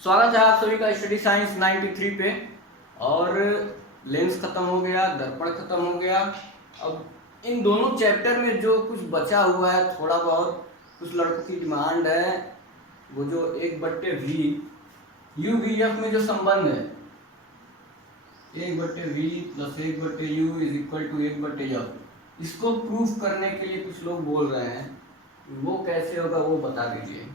स्वागत है आप सभी का स्टडी साइंस 93 पे। और लेंस खत्म हो गया, दर्पण खत्म हो गया। अब इन दोनों चैप्टर में जो कुछ बचा हुआ है थोड़ा बहुत, कुछ लड़कों की डिमांड है वो जो 1/v यू वी एफ में जो संबंध है 1/v + 1/u is equal to 1/f, इसको प्रूफ करने के लिए कुछ लोग बोल रहे हैं। वो कैसे होगा वो बता दीजिए।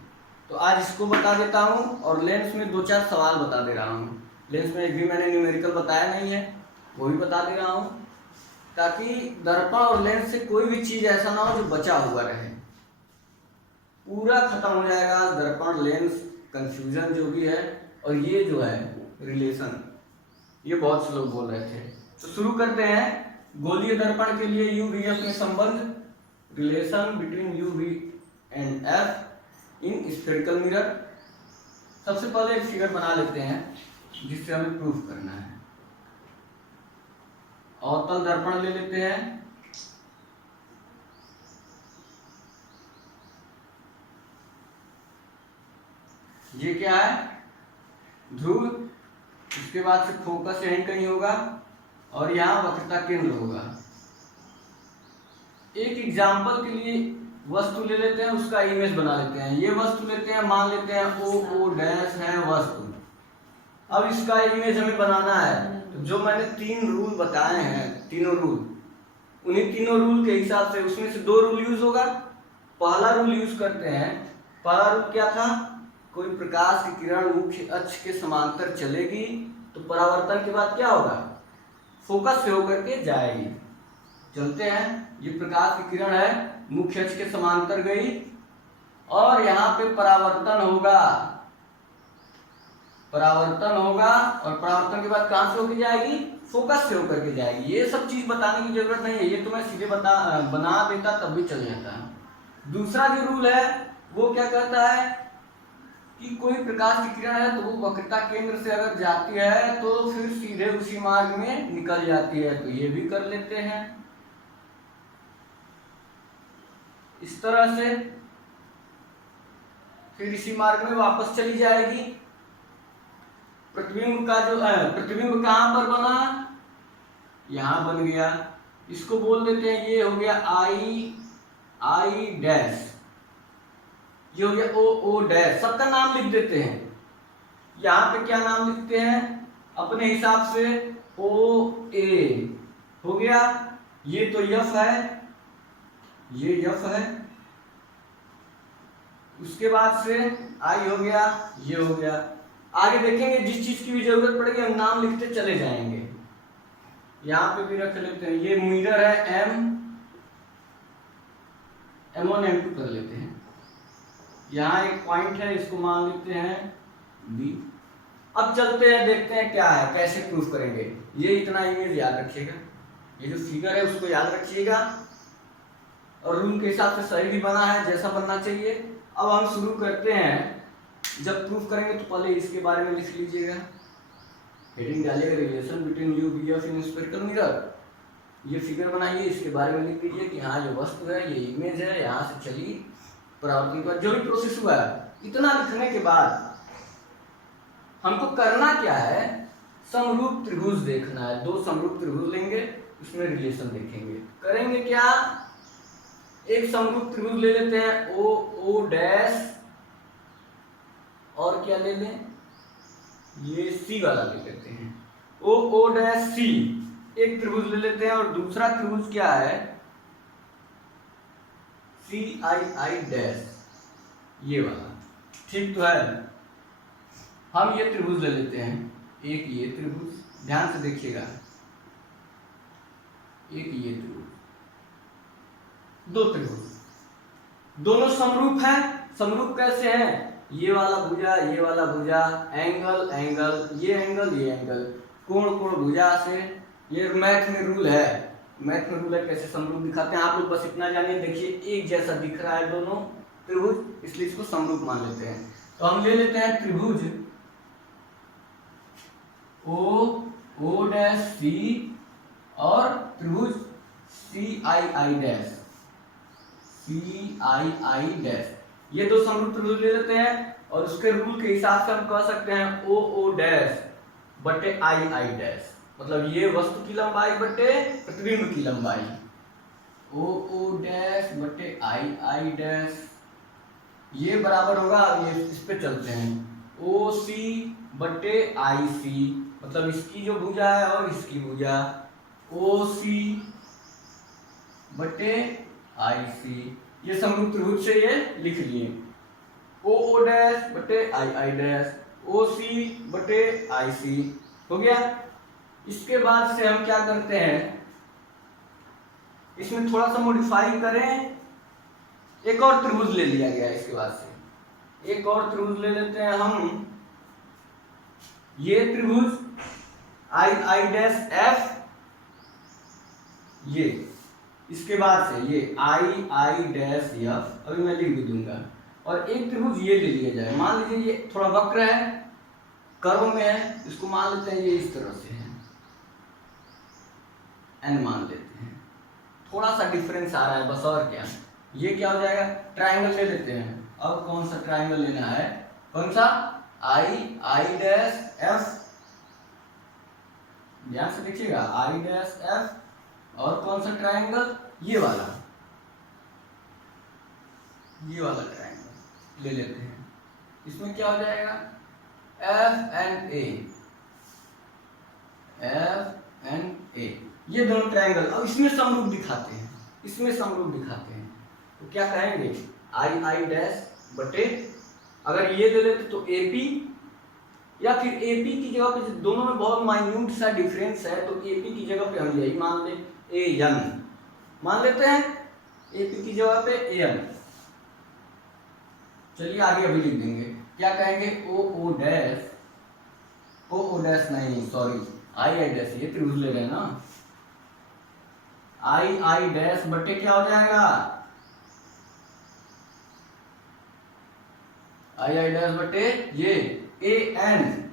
तो आज इसको बता देता हूँ और लेंस में 2-4 सवाल बता दे रहा हूँ। लेंस में एक भी मैंने न्यूमेरिकल बताया नहीं है, वो भी बता दे रहा हूँ ताकि दर्पण और लेंस से कोई भी चीज़ ऐसा ना हो जो बचा हुआ रहे। पूरा खत्म हो जाएगा दर्पण लेंस कंफ्यूजन जो भी है। और ये जो है रिलेशन, ये बहुत से लोग बोल रहे थे। तो शुरू करते हैं। गोलीय दर्पण के लिए यू वी एफ में संबंध, relation between U V and F in spherical mirror. सबसे पहले एक फिगर बना लेते हैं जिससे हमें प्रूफ करना है। अवतल दर्पण ले लेते हैं। ये क्या है? ध्रुव। उसके बाद से फोकस यहीं कहीं होगा और यहाँ वक्रता केंद्र होगा। एक एग्जाम्पल के लिए वस्तु ले लेते हैं, उसका इमेज बना लेते हैं। ये वस्तु लेते हैं, मान लेते हैं ओ डैश है वस्तु। अब इसका इमेज हमें बनाना है। तो जो मैंने 3 रूल बताए हैं, तीनों रूल, उन्हीं तीनों रूल के हिसाब से उसमें से 2 रूल यूज होगा। पहला रूल यूज करते हैं। पहला रूल क्या था? कोई प्रकाश की किरण मुख्य अक्ष के समांतर चलेगी तो परावर्तन के बाद क्या होगा? फोकस से होकर के जाएगी। चलते हैं। ये प्रकाश की किरण है, मुख्य अक्ष के समांतर गई और यहाँ पे परावर्तन होगा। परावर्तन होगा और परावर्तन के बाद कहां से होकर जाएगी? फोकस से होकर के जाएगी। ये सब चीज बताने की जरूरत नहीं है, ये तो मैं सीधे बना देता तब भी चल जाता है। दूसरा जो रूल है वो क्या कहता है कि कोई प्रकाश की किरण है तो वो वक्रता केंद्र से अगर जाती है तो फिर सीधे उसी मार्ग में निकल जाती है। तो ये भी कर लेते हैं इस तरह से, फिर इसी मार्ग में वापस चली जाएगी। प्रतिबिंब का जो है, प्रतिबिंब कहां पर बना? यहां बन गया। इसको बोल देते हैं, ये हो गया आई डैश, ये हो गया ओ डैश। सबका नाम लिख देते हैं। यहां पे क्या नाम लिखते हैं अपने हिसाब से? ओ ए हो गया। ये तो यफ है, ये यफ है। उसके बाद से आई हो गया, ये हो गया। आगे देखेंगे जिस चीज की भी जरूरत पड़ेगी हम नाम लिखते चले जाएंगे। यहां पे भी रख लेते हैं। ये मिरर है M1 M2 कर लेते हैं। यहाँ एक पॉइंट है, इसको मान लेते हैं B। अब चलते हैं, देखते हैं क्या है, कैसे प्रूफ करेंगे। ये इतना इमेज याद रखिएगा, ये जो फिगर है उसको याद रखिएगा और रूल के हिसाब से सही भी बना है जैसा बनना चाहिए। अब हम शुरू करते हैं। जब प्रूफ करेंगे तो पहले इसके बारे में लिख लीजिएगा। हेडिंग डालिएगा relation between U V F in spherical mirror. ये फिगर बनाइए, इसके बारे में लिख लीजिए कि हाँ जो वस्तु है ये इमेज है, यहाँ से चली परावर्तन के बाद जो भी प्रोसेस हुआ है। इतना लिखने के बाद हमको करना क्या है? समरूप त्रिभुज देखना है। 2 समरूप त्रिभुज लेंगे, उसमें रिलेशन देखेंगे। करेंगे क्या? एक समरूप त्रिभुज ले लेते हैं ओ डैश, और क्या ले लें? ये सी वाला ले लेते हैं, ओ डैश सी। एक त्रिभुज ले लेते हैं और दूसरा त्रिभुज क्या है? CII डैश, ये वाला। ठीक तो है। हम ये त्रिभुज ले लेते हैं। एक ये त्रिभुज, ध्यान से देखिएगा, एक ये त्रिभुज, 2 त्रिभुज, दोनों समरूप है। समरूप कैसे हैं? ये वाला भुजा, ये वाला भुजा, एंगल एंगल, ये एंगल, ये एंगल, कोण कोण भुजा से। ये मैथ में रूल है, मैथ में रूल है कैसे समरूप दिखाते हैं। आप लोग बस इतना जानिए। देखिए एक जैसा दिख रहा है दोनों त्रिभुज, इसलिए इसको समरूप मान लेते हैं। तो हम ले लेते हैं त्रिभुज ओ डैश सी और त्रिभुज CII डैश। ये 2 समरूप त्रिभुज ले लेते हैं और उसके रूल के हिसाब से हम कह सकते हैं ओ ओ डैश बटे आई आई डैश, मतलब ये वस्तु की लंबाई बटे प्रतिबिंब की लंबाई, ओ ओ डैश बटे आई आई डैश, ये बराबर होगा, ये इस पे चलते हैं, ओ सी बटे आई सी, मतलब इसकी जो भुजा है और इसकी भुजा, ओ सी बटे आई सी, ये समरूप त्रिभुज से ये लिख लिए, ओ ओ डैश बटे आई आई डैश, ओ सी बटे आई सी, हो गया। इसके बाद से हम क्या करते हैं, इसमें थोड़ा सा मॉडिफाई करें, एक और त्रिभुज ले लिया गया, इसके बाद से एक और त्रिभुज ले लेते हैं हम, ये त्रिभुज आई आई डैश एफ, ये इसके बाद से ये आई आई डैश एफ, अभी मैं लिख भी दूंगा, और एक त्रिभुज ये ले लिया जाए, मान लीजिए ये थोड़ा वक्र है, कर्व में है, इसको मान लेते हैं ये इस तरह से है, एन मान लेते हैं, थोड़ा सा डिफरेंस आ रहा है बस, और क्या, ये क्या हो जाएगा, ट्राइंगल ले लेते हैं। अब कौन सा ट्राइंगल लेना है, कौन सा, आई आई डैश एफ, ध्यान से देखिएगा, आई डैश एफ, और कौन सा ट्राइंगल, ये वाला ट्राइंगल ले लेते हैं, इसमें क्या हो जाएगा, F and A, F and A, ये दोनों ट्राइंगल, अब इसमें समरूप दिखाते हैं, तो क्या कहेंगे, आई आई डैश बटे, अगर ये ले लेते तो एपी, या फिर एपी की जगह पे, दोनों में बहुत माइन्यूट सा डिफरेंस है, तो एपी की जगह पे हम यही मान ले, ए एन मान लेते हैं, एपी की जगह पे ए एन, चलिए आगे अभी लिख देंगे, क्या कहेंगे, ओ ओ डैश, ओ ओ डैश नहीं सॉरी, आई आई डैश, ये त्रिभुज ले रहे हैं ना, आई आई डैश बटे क्या हो जाएगा, आई आई डैश बटे ये ए एन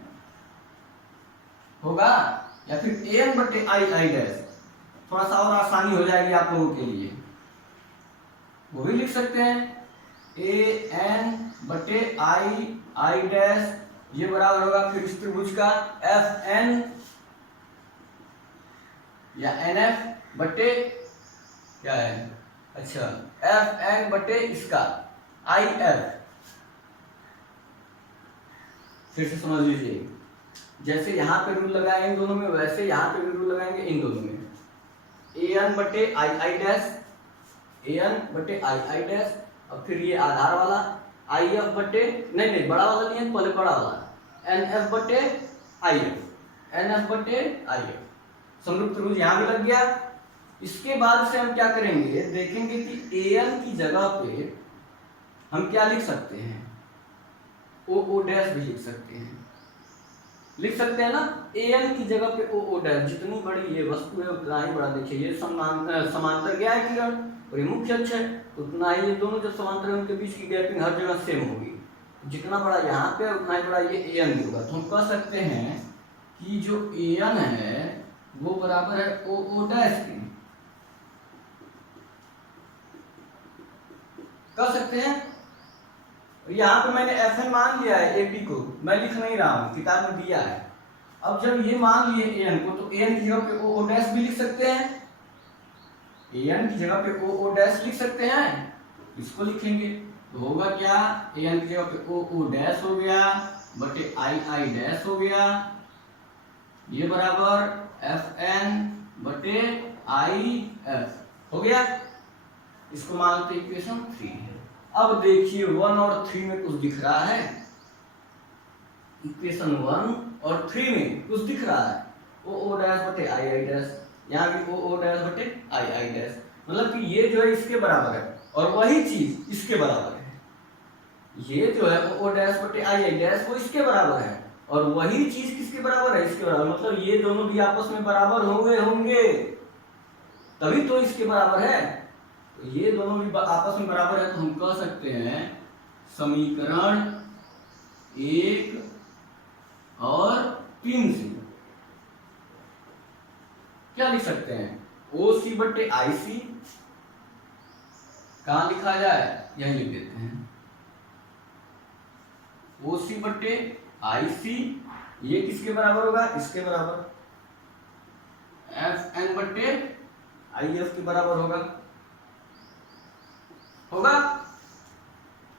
होगा, या फिर ए एन बटे आई आई डैश, थोड़ा सा और आसानी हो जाएगी आप लोगों के लिए, वो भी लिख सकते हैं, ए एन बटे आई आई डैश, ये बराबर होगा फिर इस त्रिभुज का एफ एन या एन एफ बटे क्या है, अच्छा एफ एन बटे इसका आई एफ, फिर से समझ लीजिए, जैसे यहाँ पे रूल लगाए इन दोनों में, वैसे यहाँ पे भी रूल लगाएंगे इन दोनों में, ए एन बटे आई आई डैश, ए एन बटे आई आई डैश, अब फिर ये आधार वाला आई एफ बटे, नहीं बड़ा वाला नहीं है, पहले बड़ा वाला, एन एफ बटे आई एफ, एन एफ बटे आई एफ, समरूप त्रिभुज यहाँ भी लग गया। इसके बाद से हम क्या करेंगे, देखेंगे कि ए एन की जगह पे हम क्या लिख सकते हैं, ओ ओ डैश भी लिख सकते हैं ना, ए एन की जगह पे ओ ओ डैश, जितनी बड़ी ये वस्तु है उतना ही बड़ा, देखिए ये समांतर गया है किरण, और ये मुख्य अक्ष है, उतना ही ये दोनों जो समांतर है उनके बीच की गैपिंग हर जगह सेम होगी, जितना बड़ा यहाँ पे उतना ही बड़ा ये ए एन भी होगा, तो हम कह सकते हैं कि जो ए एन है वो बराबर है ओ ओ डैश के, कह सकते हैं। यहाँ पे मैंने एफ एन मान लिया है, एपी को मैं लिख नहीं रहा हूँ, किताब में दिया है। अब जब ये मान लिए ए एन को, तो ए एन की जगह पे ओ ओ डैश भी लिख सकते हैं, ए एन की जगह पे ओ ओ डैश लिख सकते हैं, इसको लिखेंगे तो होगा क्या, ए एन की जगह पे ओ ओ डैश हो गया बटे आई आई डैश हो गया, ये बराबर एफ एन बटे आई एफ हो गया, इसको मान लेते इक्वेशन 3 है। अब देखिए 1 और 3 में कुछ दिख रहा है, इक्वेशन 1 और 3 में कुछ दिख रहा है, ओ ओ डैश बटे आई आई डैश, यहाँ भी ओ ओ डैश बटे आई आई डैश, मतलब कि ये जो है इसके बराबर है, और वही चीज इसके बराबर है, ये जो है ओ ओ डैश बटे आई आई डैश वो इसके बराबर है, और वही चीज किसके बराबर है, इसके बराबर, मतलब ये दोनों भी आपस में बराबर होंगे तभी तो इसके बराबर है, तो ये दोनों भी आपस में बराबर है, तो हम कह सकते हैं समीकरण 1 और 3 से क्या लिख सकते हैं, ओ सी बटे आई सी, कहां लिखा जाए, यही लिख देते हैं, OC बटे IC, ये किसके बराबर होगा, इसके बराबर, FN बटे IF के बराबर होगा।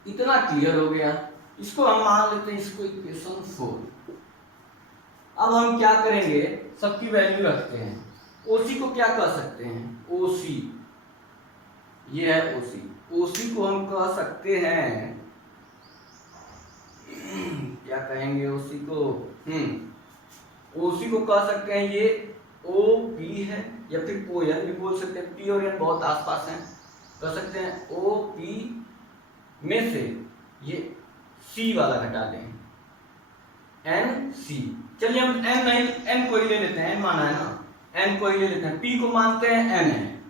इतना क्लियर हो गया। इसको हम मान लेते हैं, इसको इक्वेशन 4। अब हम क्या करेंगे, सबकी वैल्यू रखते हैं। OC को क्या कह सकते हैं, OC, ये है OC। OC को हम कह सकते हैं, क्या कहेंगे OC को, OC को कह सकते हैं ये OP है, या फिर ON भी बोल सकते हैं। P और N बहुत आसपास हैं, कह सकते हैं OP में से ये C वाला घटा दें, NC। चलिए हम N नहीं, N को ही ले लेते हैं, N माना है ना, N को ही ले लेते हैं। P को मानते हैं N है,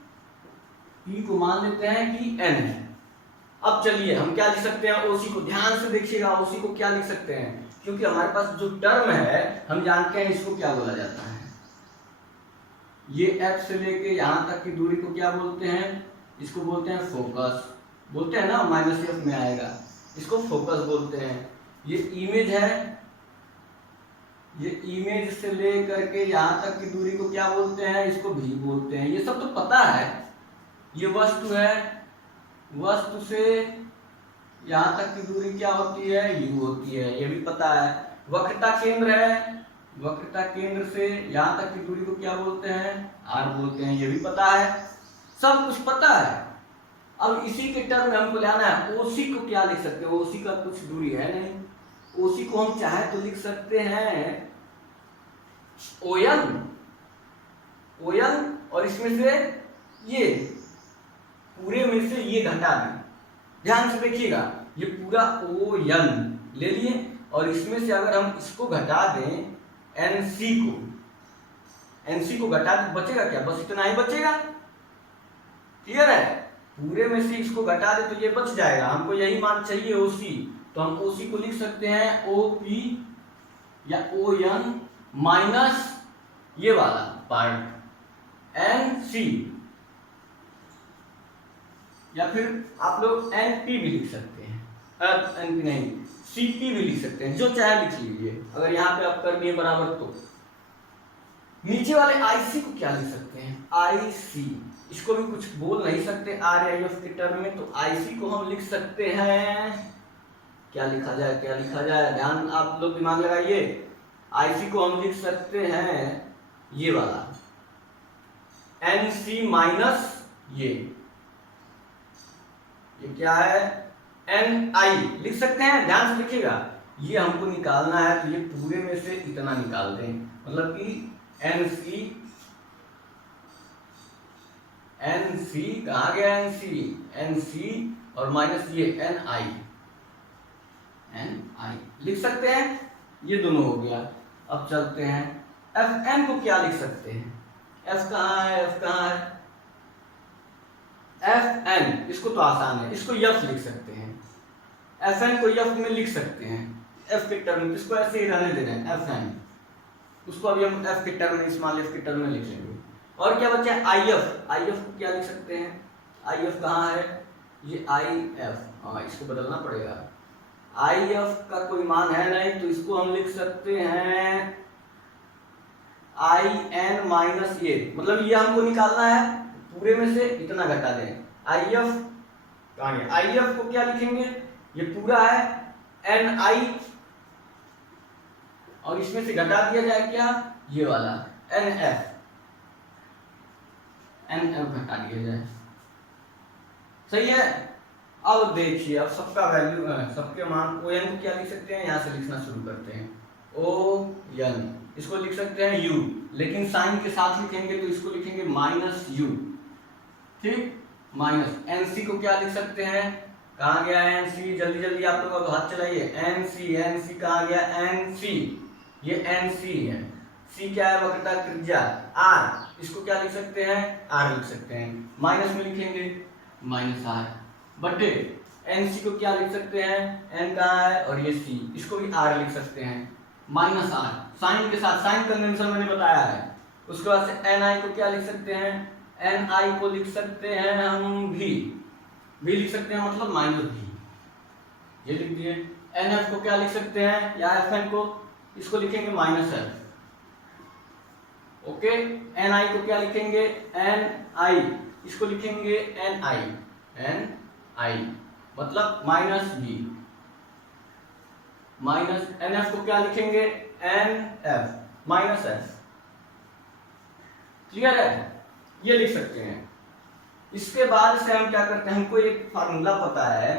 P को मान लेते हैं कि N है। अब चलिए हम क्या लिख सकते हैं, OC को ध्यान से देखिएगा, OC को क्या लिख सकते हैं, क्योंकि हमारे पास जो टर्म है हम जानते हैं इसको क्या बोला जाता है। ये F से लेके यहाँ तक की दूरी को क्या बोलते हैं, इसको बोलते हैं फोकस, बोलते हैं ना, -F में आएगा, इसको फोकस बोलते हैं। ये इमेज है, ये इमेज से लेकर के यहाँ तक की दूरी को क्या बोलते हैं, इसको V बोलते हैं। ये सब तो पता है। ये वस्तु है, वस्तु से यहाँ तक की दूरी क्या होती है, U होती है, ये भी पता है। वक्रता केंद्र है, वक्रता केंद्र से यहाँ तक की दूरी को क्या बोलते हैं, R बोलते हैं, ये भी पता है, सब कुछ पता है। अब इसी के टर्म में हमको लाना है, OC को क्या लिख सकते हैं, OC का कुछ दूरी है नहीं, OC को हम चाहे तो लिख सकते हैं ON, और इसमें से ये पूरे में से ये घटा दें। ध्यान से देखिएगा, ये पूरा ON ले लिए, और इसमें से अगर हम इसको घटा दें NC को घटा दें, बचेगा क्या, बस इतना ही बचेगा। क्लियर है, पूरे में से इसको घटा दे तो ये बच जाएगा। हमको यही मान चाहिए OC, तो हम OC को लिख सकते हैं OP या ON माइनस ये वाला पार्ट NC, या फिर आप लोग NP भी लिख सकते हैं, NP नहीं, CP भी लिख सकते हैं, जो चाहे लिख लीजिए, अगर यहाँ पे आप कर दिए बराबर तो। नीचे वाले IC को क्या लिख सकते हैं, IC, इसको भी कुछ बोल नहीं सकते RIF के टर्म में, तो IC को हम लिख सकते हैं, क्या लिखा जाए, क्या लिखा जाए, ध्यान आप लोग दिमाग लगाइए। IC को हम लिख सकते हैं ये वाला NC माइनस ये क्या है, NI लिख सकते हैं। ध्यान से लिखिएगा, ये हमको निकालना है, तो ये पूरे में से इतना निकाल दें, मतलब कि NC कहाँ गया, NC और माइनस ये NI लिख सकते हैं, ये दोनों हो गया। अब चलते हैं, FN को क्या लिख सकते हैं, F कहाँ है, FN, इसको तो आसान है, इसको F लिख सकते हैं, FN को F में लिख सकते हैं, F के टर्म में, इसको ऐसे ही रहने दे रहे हैं FN, उसको अभी हम F के टर्म में, स्मॉल f के टर्म में लिख लेंगे। और क्या बचा है, IF को क्या लिख सकते हैं, IF कहाँ है, ये IF, हाँ इसको बदलना पड़ेगा, IF का कोई मान है नहीं, तो इसको हम लिख सकते हैं IN माइनस ये, मतलब ये हमको निकालना है, पूरे में से इतना घटा दें। IF कहाँ गया, IF को क्या लिखेंगे, ये पूरा है NI, और इसमें से घटा दिया जाए क्या, ये वाला NF घटा दिया जाए, सही है। अब देखिए, अब सबका वैल्यू, सबके मान ON को क्या लिख सकते हैं, यहाँ से लिखना शुरू करते हैं, ON, इसको लिख सकते हैं U, लेकिन साइन के साथ लिखेंगे तो इसको लिखेंगे -U, ठीक, माइनस। NC को क्या लिख सकते हैं, कहाँ गया NC, जल्दी जल्दी आप लोग हाथ चलाइए, NC कहाँ गया, NC, ये NC है, C क्या है, वक्रता त्रिज्या R, इसको क्या लिख सकते हैं, R लिख सकते हैं, माइनस में लिखेंगे -R बटे NC को क्या लिख सकते हैं, N कहाँ है और ये C, इसको भी R लिख सकते हैं, -R साइन के साथ, साइन कन्वेंशन मैंने बताया है। उसके बाद से NI को क्या लिख सकते हैं, NI को लिख सकते हैं हम V लिख सकते हैं, मतलब -V, ये लिख दिए। एन एफ को क्या लिख सकते हैं, या एफ एन को, इसको लिखेंगे माइनस एफ। ओके, एन आई को क्या लिखेंगे, एन आई, इसको लिखेंगे एन आई, एन आई मतलब minus B, minus N F को क्या लिखेंगे, N F minus F. Clear है, ये लिख सकते हैं। इसके बाद से हम क्या करते हैं, हमको एक फार्मूला पता है,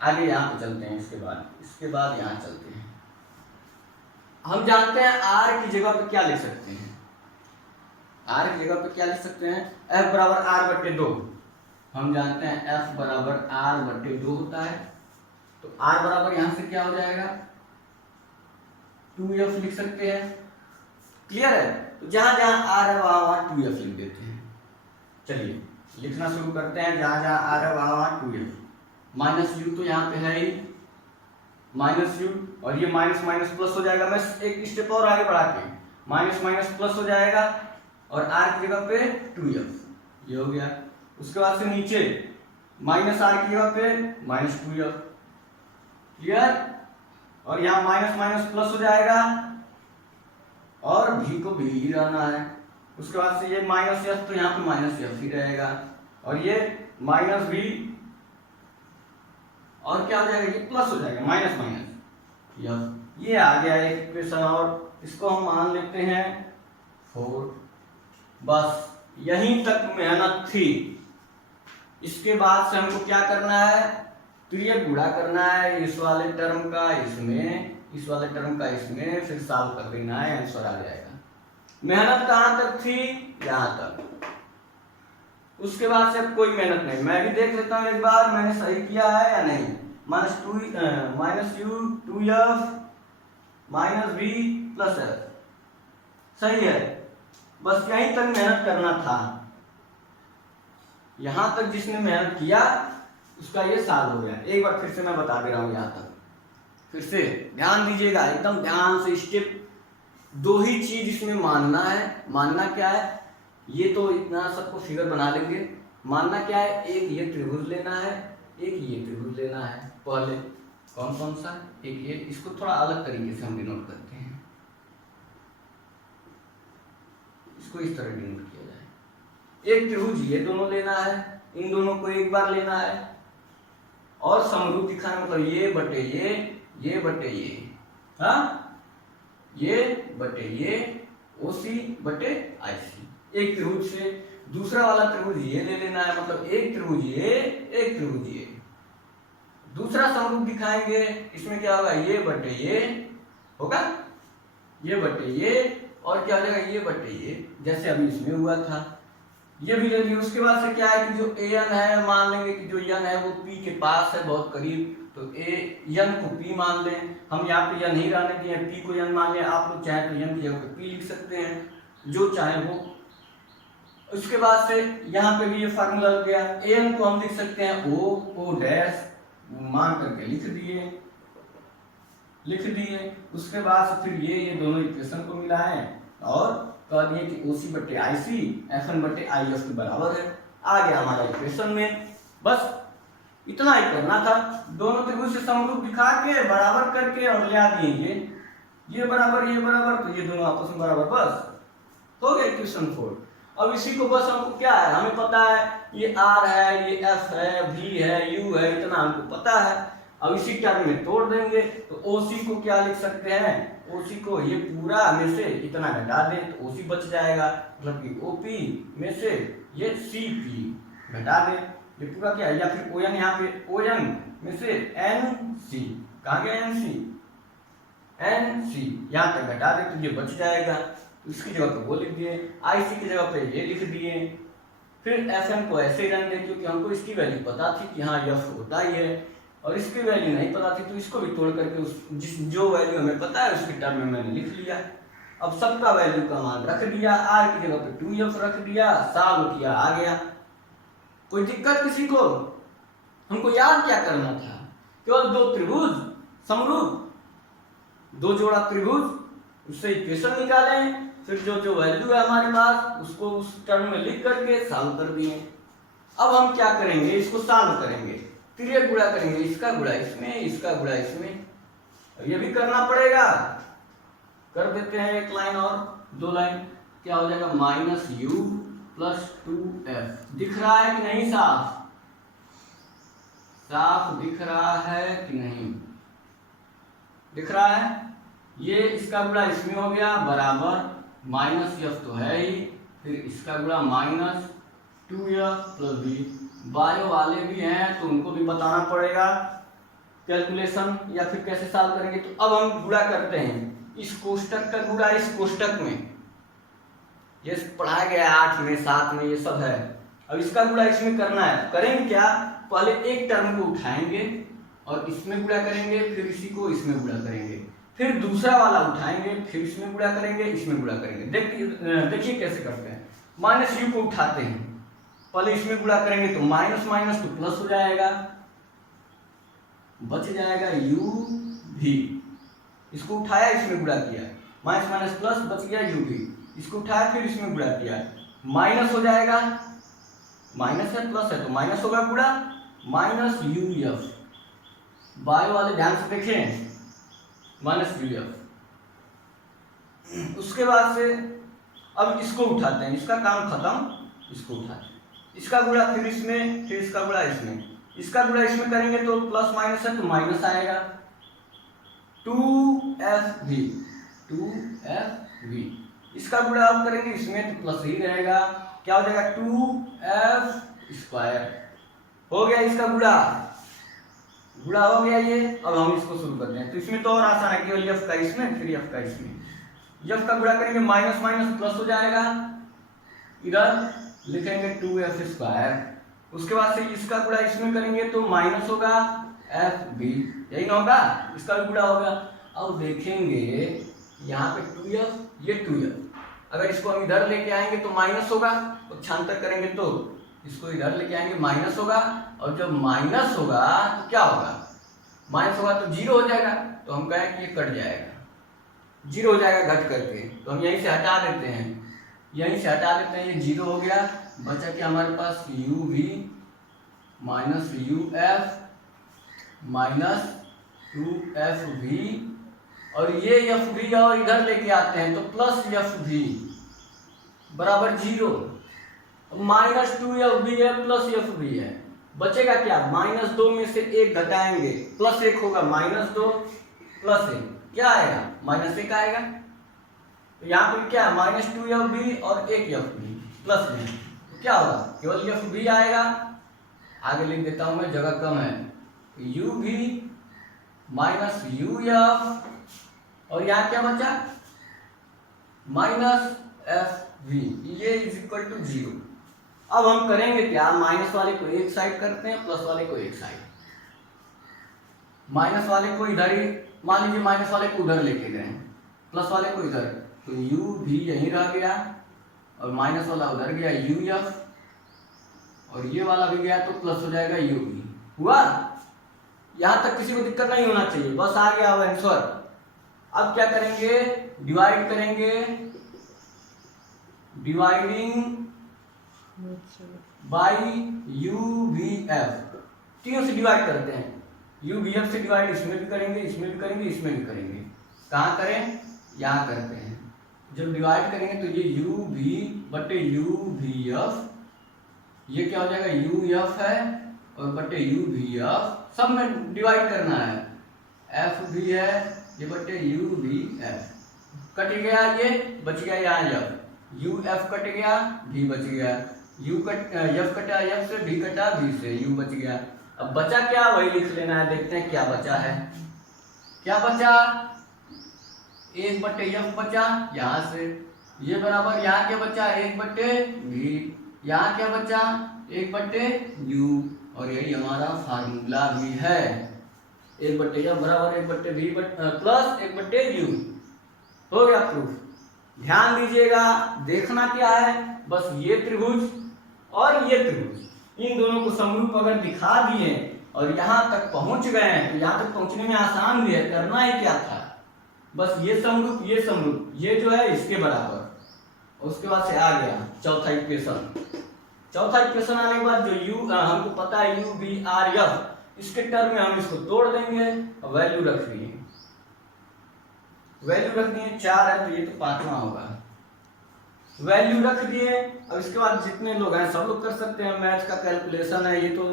आगे यहां पे चलते हैं, इसके बाद यहां चलते हैं। हम जानते हैं आर की जगह पे क्या लिख सकते हैं, आर की जगह पे क्या लिख सकते हैं, एफ बराबर आर बटे 2। हम जानते हैं एफ बराबर आर बटे 2 होता है, तो आर बराबर यहां से क्या हो जाएगा, 2f लिख सकते हैं। क्लियर है, तो जहां जहां आर है वहां 2f लिख देते हैं। चलिए लिखना शुरू करते हैं, जहां जहां आर है वहां 2f। माइनस यू तो यहाँ पे है ही, माइनस यू, और ये माइनस माइनस प्लस हो जाएगा। मैं एक स्टेप और आगे बढ़ा के माइनस माइनस प्लस हो जाएगा, और आर की जगह पे 2f, ये हो गया। उसके बाद से नीचे माइनस आर की जगह पे माइनस 2f। क्लियर, और यहाँ माइनस माइनस प्लस हो जाएगा, और भी को भी ही रहना है। उसके बाद से ये माइनस एफ, तो यहाँ पे माइनस एफ ही रहेगा, और ये माइनस भी, और क्या हो जाएगा, ये प्लस हो जाएगा, माइनस माइनस एफ। ये आ गया एक इक्वेशन, और इसको हम मान लेते हैं 4। बस यहीं तक मेहनत थी। इसके बाद से हमको क्या करना है, तो ये गुणा करना है इस वाले टर्म का इसमें, इस वाले टर्म का इसमें, फिर सॉल्व कर देना है, आंसर आ जाएगा। मेहनत कहां तक थी, यहां तक। उसके बाद से अब कोई मेहनत नहीं, मैं भी देख लेता हूं एक बार मैंने सही किया है या नहीं। Minus U 2f minus B plus F, सही है। बस यहीं तक मेहनत करना था, यहां तक जिसने मेहनत किया उसका ये सॉल्व हो गया। एक बार फिर से मैं बता दे रहा हूं, यहां तक फिर से ध्यान दीजिएगा, एकदम ध्यान से। स्टेप 2 ही चीज इसमें मानना है। मानना क्या है, ये तो इतना सबको फिगर बना लेंगे। मानना क्या है, एक ये त्रिभुज लेना है, एक ये त्रिभुज लेना है। पहले कौन कौन सा, एक ये, इसको थोड़ा अलग तरीके से हम डिनोट करते हैं, इसको इस तरह डिनोट किया जाए। एक त्रिभुज ये दोनों लेना है, इन दोनों को एक बार लेना है, और समरूप दिखाना मतलब ये बटे ये बटे ये, हाँ, ये बटे ये, ओसी बटे आईसी। एक त्रिभुज से दूसरा वाला त्रिभुज ये ले लेना है, मतलब एक त्रिभुज ये, एक त्रिभुज ये। दूसरा समरूप दिखाएंगे, इसमें क्या होगा, ये बटे ये होगा, ये बटे ये, और क्या हो जाएगा, ये बटे ये, जैसे अभी इसमें हुआ था। ये भी ले लिया। उसके बाद से क्या है कि जो an है, मान लेंगे कि जो n है वो p के पास है, बहुत करीब, तो n को p मान लें। हम यहाँ पे n नहीं रहने दिए, p को n मान लें। आप लोग चाहे तो n की जगह पे p लिख सकते हैं, जो चाहे वो। उसके बाद से यहाँ पे भी ये फार्मूला लग गया। an को हम लिख सकते हैं o डैश मान करके लिख दिए। उसके बाद से फिर ये दोनों इक्वेशन को मिलाएं और कह दिए कि ओसी बटे आईसी एफएन बटे आईएफ के बराबर है। आ गया हमारा इक्वेशन में। बस इतना ही करना था। दोनों त्रिभुज से समरूप दिखा के बराबर करके और ले आ दिए ये बराबर तो ये दोनों आपस में बराबर, बस हो गया इक्वेशन 4। अब इसी को बस हमको क्या है, हमें पता है ये आर है, ये एफ है, भी है, यू है, इतना हमको पता है। अब इसी टर्म में तोड़ देंगे तो ओसी को क्या लिख सकते हैं, ओसी को ये पूरा में से इतना घटा दें तो ओसी बच जाएगा, मतलब कि ओपी में से ये सीपी घटा दें, ये पूरा क्या है, या फिर ओएन, यहाँ पे ओएन में से एनसी, कहाँ गया एनसी, एनसी यहाँ तक घटा दें तो ये बच जाएगा। इसकी जगह पे वो लिख दिए, आईसी की जगह पे ये लिख दिए। फिर एफएम को ऐसे ही रन दें क्योंकि हमको इसकी वैल्यू पता थी कि हाँ एफ होता ही है, और इसकी वैल्यू नहीं पता थी तो इसको भी तोड़ करके उस जो वैल्यू हमें पता है उसके टर्म में मैंने लिख लिया। अब सबका वैल्यू का मान रख दिया, आर की जगह पे 2f रख दिया, सॉल्व किया, आ गया। कोई दिक्कत किसी को? हमको याद क्या करना था, केवल दो त्रिभुज समरूप, दो जोड़ा त्रिभुज, उससे इक्वेशन निकालें, फिर जो वैल्यू है हमारे पास उसको उस टर्म में लिख करके सॉल्व कर दिए। अब हम क्या करेंगे, इसको सॉल्व करेंगे। तिर्यक गुणा करेंगे, इसका गुणा इसमें, इसका गुणा इसमें, ये भी करना पड़ेगा। कर देते हैं एक लाइन और 2 लाइन, क्या हो जाएगा माइनस यू प्लस 2f। दिख रहा है कि नहीं? साफ साफ दिख रहा है कि नहीं? दिख रहा है। ये इसका गुणा इसमें हो गया बराबर माइनस एफ तो है ही, फिर इसका गुणा minus 2f plus B. Bio वाले भी हैं तो उनको भी बताना पड़ेगा कैलकुलेशन, या फिर कैसे सॉल्व करेंगे। तो अब हम गुणा करते हैं, इस कोष्टक का गुणा इस कोष्टक में, ये पढ़ाया गया है 8 में 7 में, ये सब है। अब इसका गुणा इसमें करना है। करेंगे क्या, पहले एक टर्म को उठाएंगे और इसमें गुणा करेंगे, फिर इसी को इसमें गुणा करेंगे, फिर दूसरा वाला उठाएंगे, फिर इसमें गुणा करेंगे, इसमें गुणा करेंगे। देखिए कैसे करते हैं। माइनस यू को उठाते हैं, पहले इसमें गुणा करेंगे तो माइनस माइनस तो प्लस हो जाएगा, बच जाएगा यू भी। इसको उठाया इसमें गुणा किया, माइनस माइनस प्लस, बच गया यू भी। इसको उठाया फिर इसमें गुणा किया, माइनस हो जाएगा, माइनस है प्लस है तो माइनस होगा गुणा, माइनस यू एफ। बायो वाले ध्यान से देखें, माइनस यू एफ। उसके बाद से अब इसको उठाते हैं, इसका काम खत्म, इसको उठाते हैं, इसका गुणा फिर इसमें, फिर इसका गुणा इसमें, इसका गुणा इसमें करेंगे तो प्लस माइनस है तो माइनस आएगा, 2fv, 2fv। इसका गुणा अब करेंगे इसमें तो प्लस ही रहेगा, क्या हो जाएगा 2f²। हो गया इसका गुणा, गुणा हो गया ये। अब हम इसको शुरू करते हैं, तो इसमें तो और आसान है, केवल f का इसमें, फिर f का इसमें। f का गुणा करेंगे माइनस माइनस प्लस हो जाएगा, इधर लिखेंगे 2f²। उसके बाद से इसका गुणा इसमें करेंगे तो माइनस होगा fb, यही ना होगा, इसका भी गुणा होगा। अब देखेंगे यहाँ पे 2f, ये 2f, अगर इसको हम इधर लेके आएंगे तो माइनस होगा, पक्षांतर करेंगे तो इसको इधर लेके आएंगे माइनस होगा, और जब माइनस होगा तो क्या होगा, माइनस होगा तो 0 हो जाएगा, तो हम कहें कि ये कट जाएगा, 0 हो जाएगा घट करके, तो हम यहीं से हटा देते हैं, यहीं से हटा देते हैं, ये 0 हो गया। बचा कि हमारे पास u v minus u f minus 2fv, और ये fv और इधर लेके आते हैं तो प्लस fv बराबर 0। माइनस 2fv है प्लस fv है, बचेगा क्या, -2 में से 1 घटाएंगे, प्लस 1 होगा, -2 प्लस 1 क्या आएगा, -1 आएगा। तो यहाँ पर क्या है, -2fv और 1fv प्लस में, तो क्या होगा, केवल fv आएगा। आगे लिख देता हूं मैं, जगह कम है, यू भी माइनस यू एफ, और यहाँ क्या बचा माइनस एफ वी, ये इज इक्वल टू 0। अब हम करेंगे क्या, माइनस वाले को एक साइड करते हैं, प्लस वाले को एक साइड। माइनस वाले को इधर ही, मान लीजिए माइनस वाले को उधर लेके गए, प्लस वाले को इधर, तो यू भी यहीं रह गया और माइनस वाला उधर गया यू एफ, और ये वाला भी गया तो प्लस हो जाएगा यू भी। हुआ, यहां तक किसी को दिक्कत नहीं होना चाहिए, बस आ गया अब आंसर। अब क्या करेंगे, डिवाइड करेंगे, dividing by you V F, तीनों से डिवाइड करते हैं, यू वी एफ से डिवाइड इसमें भी करेंगे, इसमें भी करेंगे, इसमें भी करेंगे। कहाँ करें, यहाँ करते हैं। जब डिवाइड करेंगे तो ये यू वी बटे यू वी एफ, ये क्या हो जाएगा यू एफ है और बटे यू वी एफ, सब में डिवाइड करना है, एफ भी है ये बटे यू वी एफ, कट गया, ये बच गया यहाँ एफ, यू एफ कट गया, भी बच गया, यू कट एफ कटा एफ से, भी कटा भी से, यू बच गया। अब बचा क्या, वही लिख लेना है, देखते हैं क्या बचा है। क्या बचा, 1 बटे एफ बचा यहाँ से, ये बराबर यहाँ क्या बचा 1 बटे भी, यहाँ क्या बचा 1 बटे यू, और यही हमारा फार्मूला भी है, 1 बटे एफ बराबर 1 बटे भी प्लस 1 बटे यू। हो गया प्रूफ। ध्यान दीजिएगा, देखना क्या है, बस ये त्रिभुज और ये त्रिभुज, इन दोनों को समरूप अगर दिखा दिए और यहाँ तक पहुंच गए हैं, तो यहाँ तक पहुंचने में आसान भी है, करना ही क्या था, बस ये समरूप, ये समरूप, ये जो है इसके बराबर, और उसके बाद से आ गया चौथा इक्वेशन। चौथा इक्वेशन आने के बाद जो यू हमको पता है यू बी आर एफ, इसके टर्म में हम इसको तोड़ देंगे और वैल्यू रख दिए, वैल्यू रख दिए 4 है तो ये तो 5वां होगा, वैल्यू रख दिए। अब इसके बाद जितने लोग हैं सब लोग कर सकते हैं, मैथ का कैलकुलेशन है, ये तो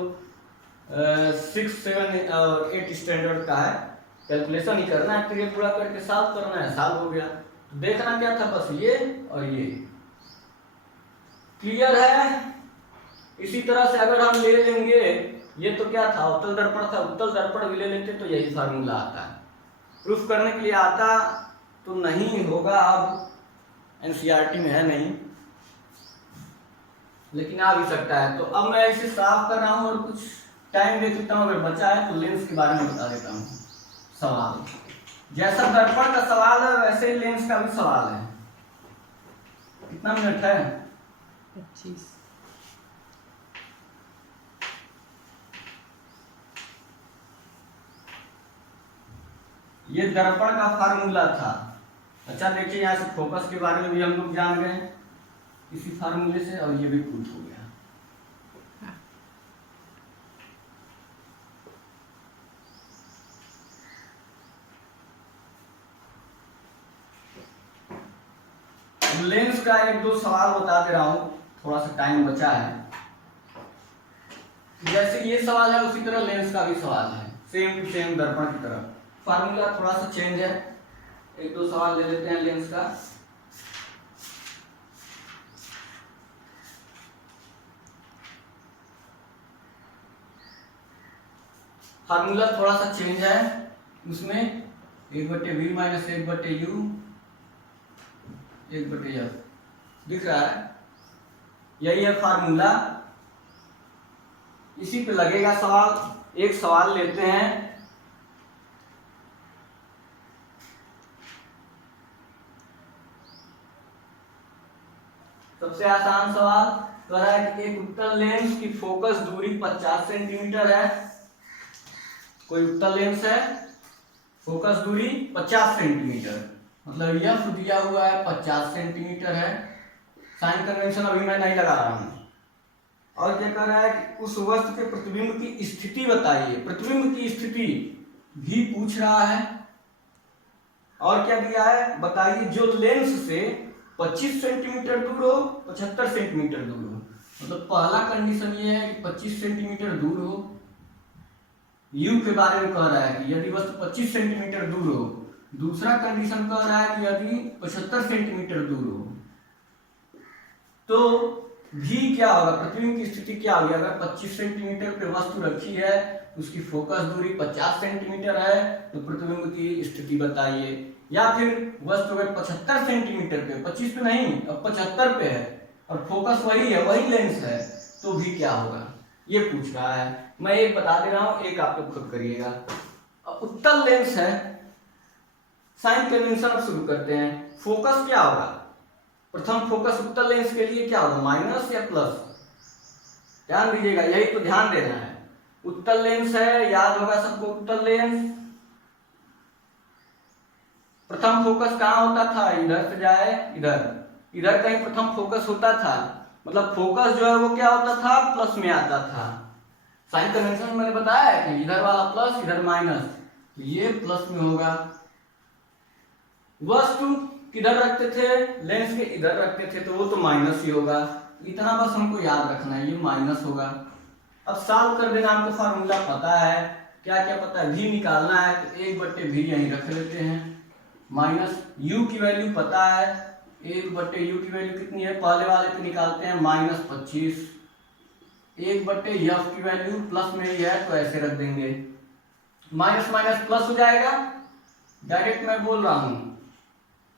6, 7 और 8 स्टैंडर्ड का है, कैलकुलेशन ही करना है, फिर ये पूरा करके सॉल्व करना है, सॉल्व हो गया। तो देखना क्या था, बस ये और ये। क्लियर है? इसी तरह से अगर हम ले लेंगे, ये तो क्या था, उत्तल दर्पण था, उत्तल दर्पण भी ले लेते तो यही फार्मूला आता है। प्रूफ करने के लिए आता तो नहीं होगा, अब एनसीईआरटी में है नहीं, लेकिन आ भी सकता है। तो अब मैं इसे साफ कर रहा हूं और कुछ टाइम दे देता हूं, अगर बचा है तो लेंस के बारे में बता देता हूं। सवाल जैसा दर्पण का सवाल है वैसे ही लेंस का भी सवाल है। कितना मिनट है? 25। ये दर्पण का फार्मूला था। अच्छा देखिए, यहाँ से फोकस के बारे में भी हम लोग जान गए इसी फार्मूले से, और ये भी प्रूफ हो गया। लेंस का 1-2 सवाल बता दे रहा हूं, थोड़ा सा टाइम बचा है। जैसे ये सवाल है उसी तरह लेंस का भी सवाल है, सेम टू सेम दर्पण की तरह। फार्मूला थोड़ा सा चेंज है, 1-2 सवाल ले लेते हैं लेंस का। फार्मूला थोड़ा सा चेंज है, उसमें 1/v माइनस 1/u 1/f दिख रहा है, यही है फार्मूला। इसी पे लगेगा सवाल। एक सवाल लेते हैं, सबसे आसान सवाल कह रहा है कि एक उत्तल लेंस की फोकस दूरी 50 सेंटीमीटर है। कोई उत्तल लेंस है, फोकस दूरी 50 सेंटीमीटर, मतलब एफ दिया हुआ है 50 सेंटीमीटर है। साइन कन्वेंशन अभी मैं नहीं लगा रहा हूं। और क्या कह रहा है कि उस वस्तु के प्रतिबिंब की स्थिति बताइए। प्रतिबिंब की स्थिति भी पूछ रहा है, और क्या दिया है बताइए, जो लेंस से 25 सेंटीमीटर दूर हो, 75 सेंटीमीटर दूर हो। मतलब पहला कंडीशन ये है कि 25 सेंटीमीटर दूर हो। यू के बारे में कह रहा है कि यदि वस्तु 25 सेंटीमीटर दूर हो। दूसरा कंडीशन कह रहा है कि यदि 75 सेंटीमीटर दूर हो, तो भी क्या होगा, प्रतिबिंब की स्थिति क्या होगी। अगर 25 सेंटीमीटर पे वस्तु रखी है, उसकी फोकस दूरी 50 सेंटीमीटर है, तो प्रतिबिंब की स्थिति बताइए। या फिर वस्तु अगर 75 सेंटीमीटर पे, 25 पे नहीं, अब 75 पे है और फोकस वही है, वही लेंस है, तो भी क्या होगा, ये पूछ रहा है। मैं एक बता दे रहा हूं, एक आप लोग खुद करिएगा। अब उत्तल लेंस है, साइन कन्वेंशन अब शुरू करते हैं। फोकस क्या होगा, प्रथम फोकस उत्तल लेंस के लिए क्या होगा, माइनस या प्लस। ध्यान दीजिएगा, यही तो ध्यान देना है। उत्तल लेंस है, याद होगा सबको, उत्तल लेंस प्रथम फोकस कहां होता था, इधर से जाए इधर, इधर कहीं प्रथम फोकस होता था। मतलब फोकस जो है वो क्या होता था, प्लस में आता था। साइन कन्वेंशन मैंने बताया है कि इधर वाला प्लस इधर माइनस, तो ये प्लस में होगा। वस्तु किधर रखते थे, लेंस के इधर रखते थे, तो वो तो माइनस ही होगा। इतना बस हमको याद रखना है, ये माइनस होगा। अब सॉल्व कर देना, हमको फार्मूला पता है, क्या क्या पता है, भी निकालना है, तो 1/v यहीं रख लेते हैं। माइनस u की वैल्यू पता है, 1/u की वैल्यू कितनी है, पहले वाले पे निकालते हैं, -25। 1/f की वैल्यू प्लस में ही है, तो ऐसे रख देंगे। माइनस माइनस प्लस हो जाएगा, डायरेक्ट मैं बोल रहा हूं,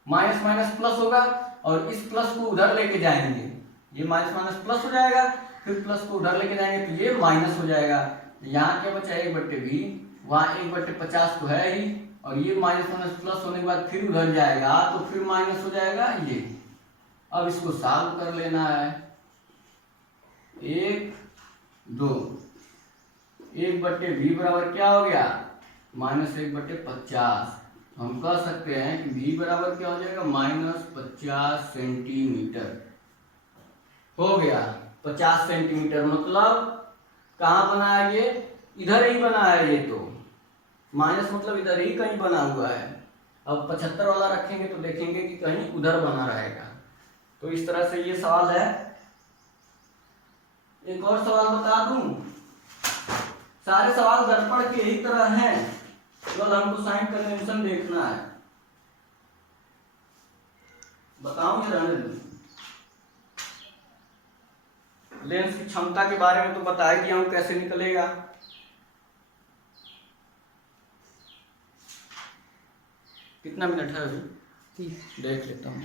माइनस माइनस प्लस होगा, और इस प्लस को उधर लेके जाएंगे, ये माइनस माइनस प्लस हो जाएगा, फिर प्लस को उधर लेके जाएंगे तो ये माइनस हो जाएगा। यहाँ क्या बचा, 1/v, वहां 1/50 तो है ही, और ये माइनस माइनस प्लस होने के बाद फिर उधर जाएगा, तो फिर माइनस हो जाएगा ये। अब इसको सॉल्व कर लेना है, 1, 2, 1/v बराबर क्या हो गया, -1/50। हम कह सकते हैं कि v बराबर क्या हो जाएगा, -50 सेंटीमीटर हो गया। 50 सेंटीमीटर मतलब कहाँ बना है ये, इधर ही बना है, ये तो माइनस मतलब इधर ही कहीं बना हुआ है। अब 75 वाला रखेंगे तो देखेंगे कि कहीं उधर बना रहेगा। तो इस तरह से ये सवाल है। एक और सवाल बता दूं, सारे सवाल दर्पण के ही तरह हैं, केवल हमको साइन कन्वेंशन देखना है। बताऊं या रहने दूं? लेंस की क्षमता के बारे में तो बता ही दिया हूं, कैसे निकलेगा। कितना मिनट है अभी? देख लेता हूँ।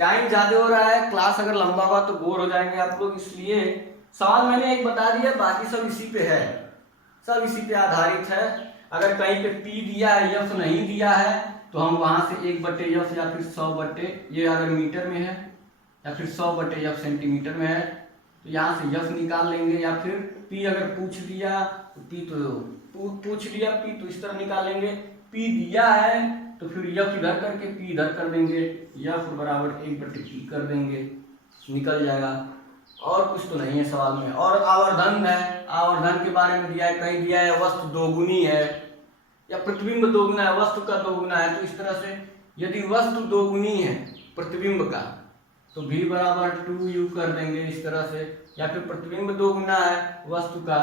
टाइम ज्यादा हो रहा है, क्लास अगर लंबा हुआ तो बोर हो जाएंगे आप लोग, इसलिए सवाल मैंने एक बता दिया, बाकी सब इसी पे है, सब इसी पे आधारित है। अगर कहीं पे पी दिया है, यफ नहीं दिया है, तो हम वहां से 1/यफ या फिर 100 ये अगर मीटर में है या फिर 100/यफ सेंटीमीटर में है तो यहाँ से यफ निकाल लेंगे, या फिर पी अगर पूछ दिया तो पी तो पूछ लिया पी तो इस तरह निकालेंगे। पी दिया है तो फिर यफ इधर करके पी इधर कर देंगे, यफ बराबर 1/पी कर देंगे, निकल जाएगा। और कुछ तो नहीं है सवाल में। और आवर्धन है, आवर्धन के बारे में दिया है, कहीं दिया है वस्तु दोगुनी है या प्रतिबिंब दोगुना है, वस्तु का दोगुना है। तो इस तरह से यदि वस्तु दोगुनी है प्रतिबिंब का तो v बराबर 2u कर देंगे इस तरह से, या फिर प्रतिबिंब दोगुना है वस्तु का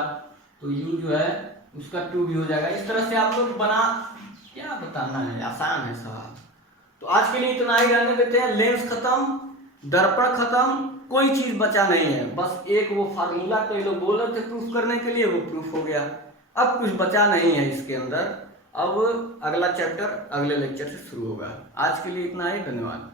तो u जो है उसका 2v हो जाएगा। इस तरह से आप लोग बना, क्या बताना है, आसान है सवाल। तो आज के लिए इतना ही रहने देते हैं। लेंस खत्म, दर्पण खत्म, कोई चीज बचा नहीं है, बस एक वो फार्मूला कई लोग बोल रहे थे प्रूफ करने के लिए, वो प्रूफ हो गया। अब कुछ बचा नहीं है इसके अंदर। अब अगला चैप्टर अगले लेक्चर से शुरू होगा। आज के लिए इतना ही, धन्यवाद।